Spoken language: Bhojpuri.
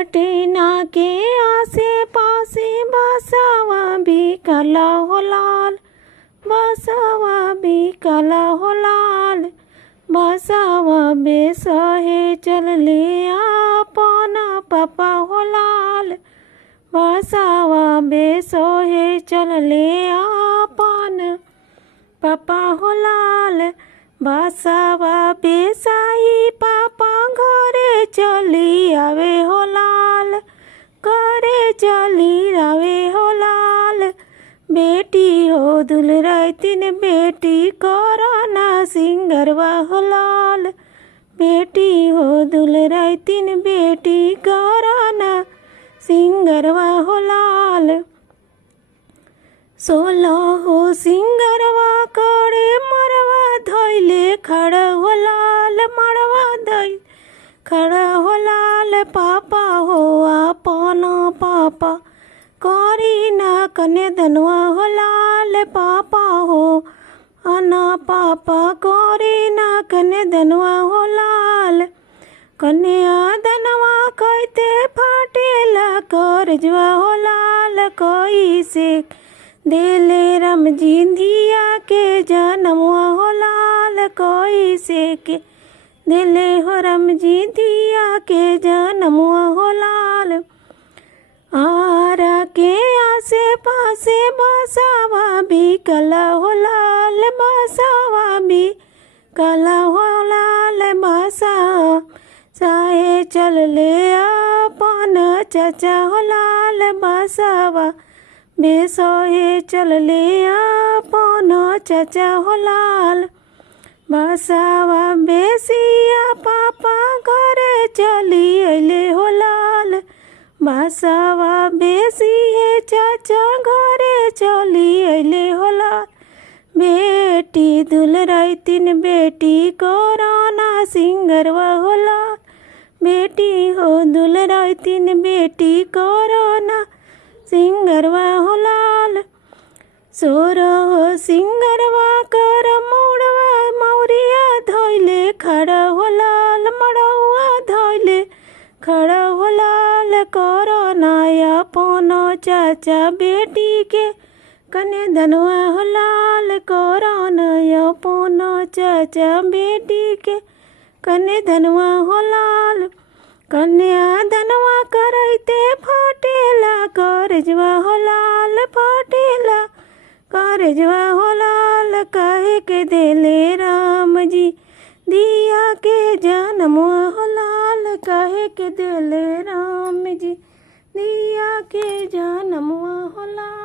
पटना के आसे पासे बसवा बिकला हो लाल, बसवा बिकला हो लाल। बसवा बेसहे चलले अपन पापा हो लाल, बसवा बेसहे चलले अपन पापा हो लाल। बसवा बेसाई पापा घरे चली आवे हो लाल, घरे चली आवे हो लाल। बेटी हो दुलराइतिन बेटी करना सिंगरवा हो लाल, बेटी हो दुलराइतिन बेटी करना सिंगरवा हो लाल। 16 हो सिंगरवा करे मरवा धोइले खड़ा हो लाल, मरवा धोइले खड़ा हो लाल। पापा हो अपना पापा करी ना कने धनवा हो लाल, पापा हो अना पापा करी ना कने धनवा हो लाल। कन्या धनवा कहते फाटेला करजवा हो लाल, कोई से देले रमजी धिया के जनमवा हो लाल, कोई से के देले हो रमजी धिया के जनमवा हो लाल। आरा के आसे पासे बसवा बिकला हो लाल, बसवा बिकला हो लाल। बसा चाहे चलले अपन चाचा हो लाल, बसवा बेसहे चलले अपन चाचा हो लाल। बसवा बेसिया पापा घरे चली अइले हो लाल, बसवा बेसिए चाचा घरे चली अइले हो लाल। बेटी दुलराइतिन बेटी करना सिंगरवा हो लाल, बेटी हो दुलराइतिन बेटी करना सिंगरवा हो लाल। सोर हो सिंगरवा कर मौड़वा मौरिया धोइले खड़ा हो लाल, मड़ौआ धोइले खड़ा हो लाल। करना अपन चाचा बेटी के कने धनवा हो लाल, करना अपन चाचा बेटी के कने धनवा हो लाल। कन्या धनवा करैते फाटेला करजवा हो लाल, फाटेला करजवा हो लाल। कहे के देले राम जी दिया के जनमवा हो लाल, कहे के देले राम जी दिया के जन